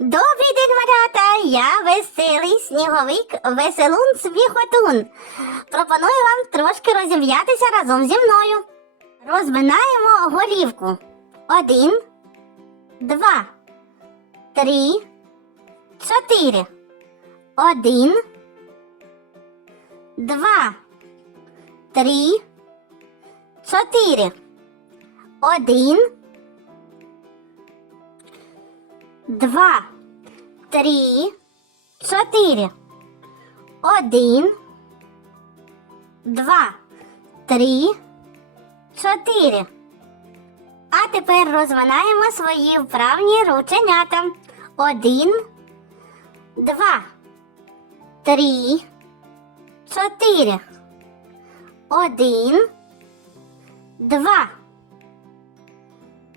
Добрий день, малята! Я веселий сніговик, веселун свіхотун. Пропоную вам трошки розім'ятися разом зі мною. Розминаємо голівку. Один, два, три, чотири. Один, два, три, чотири. Один, два, три, чотири. Один, два, три, чотири. А тепер розминаємо свої вправні рученята. Один, два, три, чотири. Один, два,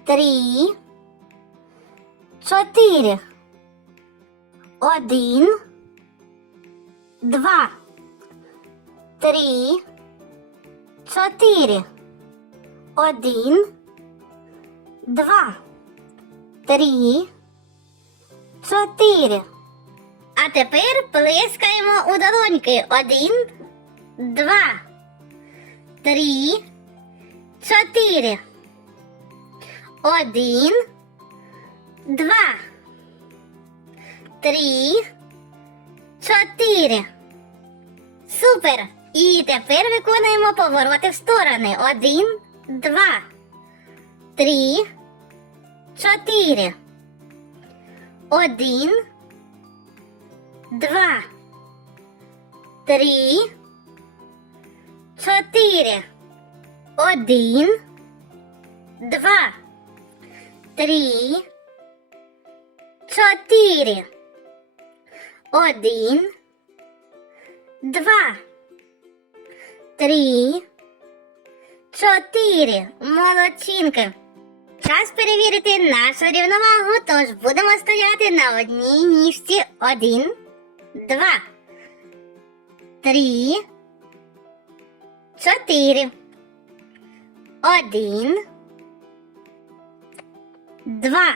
три, чотири. Один, два, три, чотири. Один, два, три, чотири. А тепер плескаємо у долоньки. Один, два, три, чотири. Один, два, три, чотири. Супер! І тепер виконуємо повороти в сторони. Один, два, три, чотири. Один, два, три, чотири. Один, два, три, чотири. Один, два, три, чотири. Молодчинки. Час перевірити нашу рівновагу, тож будемо стояти на одній ніжці. Один, два, три, чотири. Один, два,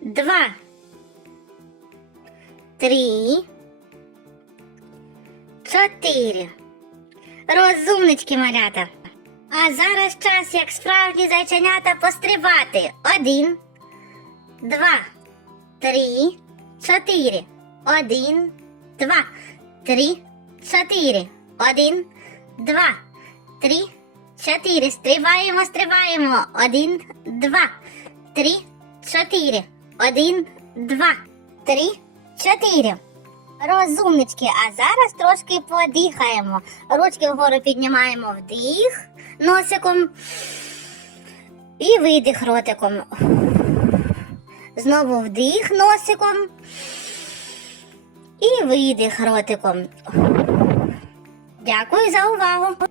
два, три, чотири. Розумнички малята. А зараз час, як справді зайченята, пострибати. Один, два, три, чотири. Один, два, три, чотири. Один, два, три, чотири. Стрибаємо, стрибаємо. Один, два, три, чотири. Один, два, три, чотири. Розумнички, а зараз трошки подихаємо. Ручки вгору піднімаємо вдих носиком і видих ротиком. Знову вдих носиком і видих ротиком. Дякую за увагу!